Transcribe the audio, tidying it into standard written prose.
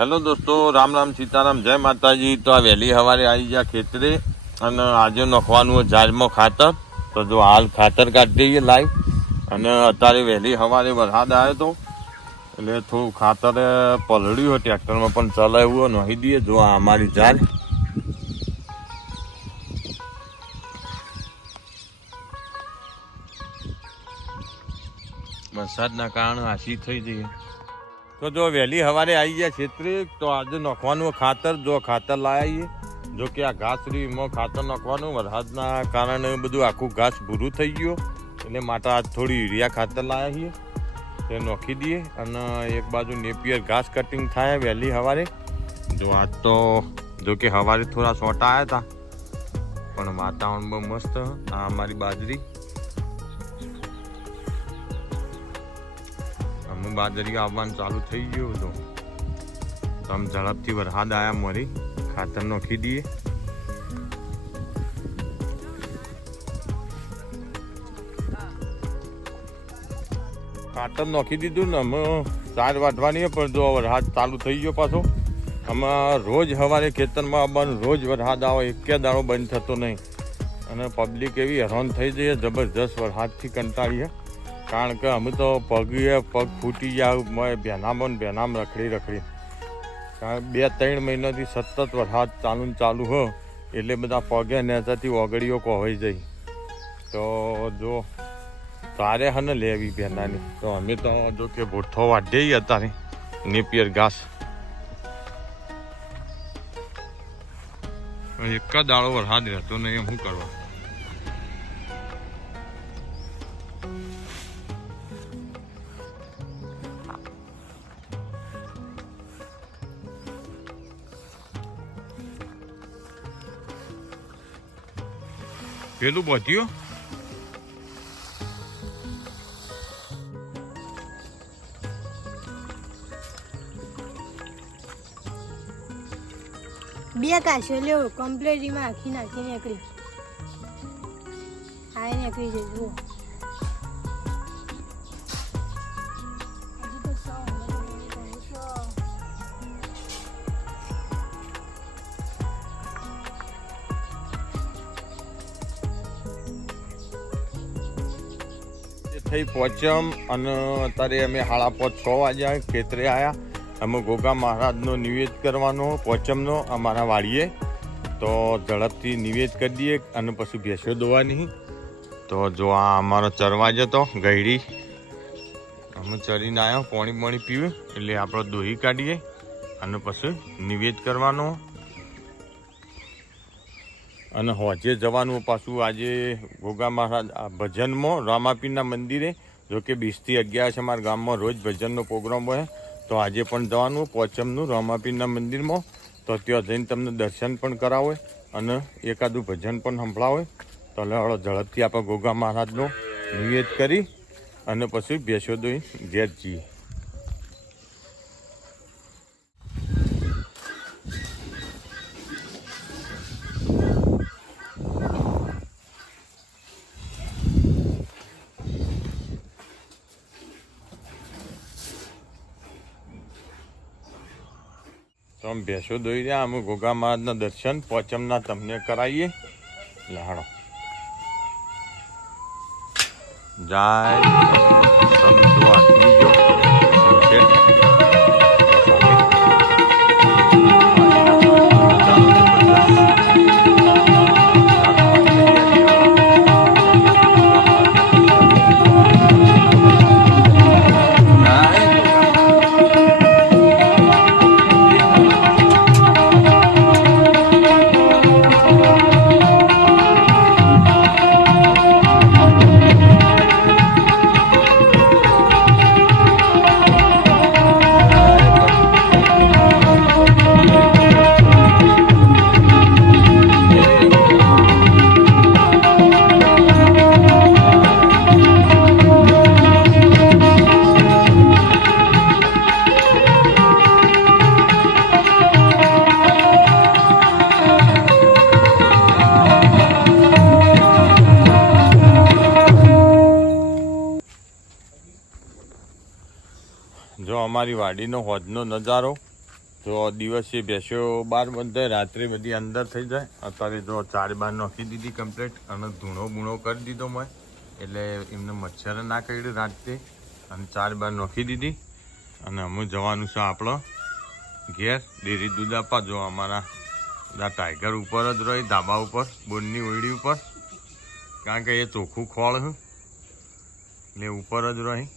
Hello દોસ્તો, રામ રામ સીતારામ, જય માતાજી। તો આ વહેલી સવારે આવી ગયા ખેતરે અને આજે નાખવાનું ઝાડમાં ખાતર। તો જો હાલ ખાતર કાઢી દઈએ લાઈવ। અને અત્યારે વહેલી સવારે વરસાદ આવ્યો હતો એટલે થોડું ખાતર પલળ્યું હોય ટ્રેક્ટરમાં પણ ચલાવ્યું હોય નાખી દઈએ। જો આ અમારી ઝાડ વરસાદના કારણે આછી થઈ જઈએ। તો જો વહેલી સવારે આવી ગયા ખેતરે તો આજે નાખવાનું ખાતર। જો ખાતર લાવીએ, જો કે આ ઘાસ એમાં ખાતર નાખવાનું વરસાદના કારણે બધું આખું ઘાસ ભૂરું થઈ ગયું એટલે માટે આજ થોડી યુરિયા ખાતર લાવ્યા છીએ તે નાખી દઈએ। અને એક બાજુ નેપિયર ઘાસ કટિંગ થાય વહેલી સવારે। જો આજ તો જો કે સવારે થોડા છોટા આવ્યા હતા પણ વાતાવરણ બહુ મસ્ત। આ અમારી બાજરી બાજરી આવવાનું ચાલુ થઈ ગયું હતું તો આમ ઝડપથી વરસાદ આવ્યા મરી ખાતર નાખી દઈએ। ખાતર નાખી દીધું ને અમે ચાર વાટવાની પણ જો વરસાદ ચાલુ થઈ ગયો પાછો। અમે રોજ સવારે ખેતરમાં આવવાનું, રોજ વરસાદ આવે, એક દાડો બંધ થતો નહીં અને પબ્લિક એવી હેરાન થઈ જઈએ જબરજસ્ત વરસાદથી કંટાળીએ। કારણ કે અમે તો પગ ફૂટી ગયા બેનામાં રખડી। કારણ 2-3 મહિનાથી સતત વરસાદ ચાલુ હોય એટલે બધા પગે નેચાથી ઓગળીઓ કોવાઈ જાય। તો જો તારે હને લેવી બેનાની તો અમે તો જો કે ભૂઠ્ઠો વાઢીએ અત્યારે નેપિયર ઘાસ। એક જ દાડો વરસાદ રહેતો નહીં, શું કરવા? પેલું બધ્યું બે કાશો લ્યો કમ્પ્લીટ એમાં આખી નાખી નીકળી જાય। જુઓ થઈ પોચમ અને અત્યારે અમે 5:30-6 વાગ્યા ખેતરે આવ્યા। અમે ગોગા મહારાજનો નિવેદ કરવાનો પોચમનો અમારા વાડીએ। તો ઝડપથી નિવેદ કરી દઈએ અને પછી ભેંસો દોવાની। તો જો આ અમારો ચરવા જતો ગયડી અમે ચરીને આવ્યો, પાણી પીવું એટલે આપણે દોહી કાઢીએ અને પછી નિવેદ કરવાનો। અને હોજે જવાનું પાછું આજે ગોગા મહારાજ ભજનમાં રામાપીરના મંદિરે। જો કે 20 થી 11 છે અમારા ગામમાં રોજ ભજનનો પ્રોગ્રામ હોય તો આજે પણ જવાનું પોચમનું રામાપીરના મંદિરમાં। તો ત્યાં જઈને તમને દર્શન પણ કરાવે અને એકાદું ભજન પણ સંભળાવે। તો હળો ઝડપથી આપણે ગોગા મહારાજનો નિવેદ કરી અને પછી ભેંસો દોઈ ઘેર જઈએ। તો અમે ભેંસો દોઈ રહ્યા, અમે ગોગા મહારાજના દર્શન પોચમના તમને કરાવીએ। લાડો જાય સંતો આદમી જો જો અમારી વાડીનો હોજનો નજારો તો દિવસે ભેંસો બહાર બંધાય, રાત્રે બધી અંદર થઈ જાય. અત્યારે જો 4 બાર નાખી દીધી કમ્પ્લીટ અને ધૂણો બૂણો કરી દીધો મેં, એટલે એમને મચ્છર ના કર્યું રાત્રે. અને 4 બાર નાખી દીધી અને અમે જવાનું છે આપણો ઘેર ડેરી દૂધ આપવા. જો અમારા બધા ટાઈગર ઉપર જ રહી, ધાબા ઉપર, બોરની ઓયડી ઉપર, કારણ કે એ ચોખ્ખું ખોળ એટલે ઉપર જ રહી.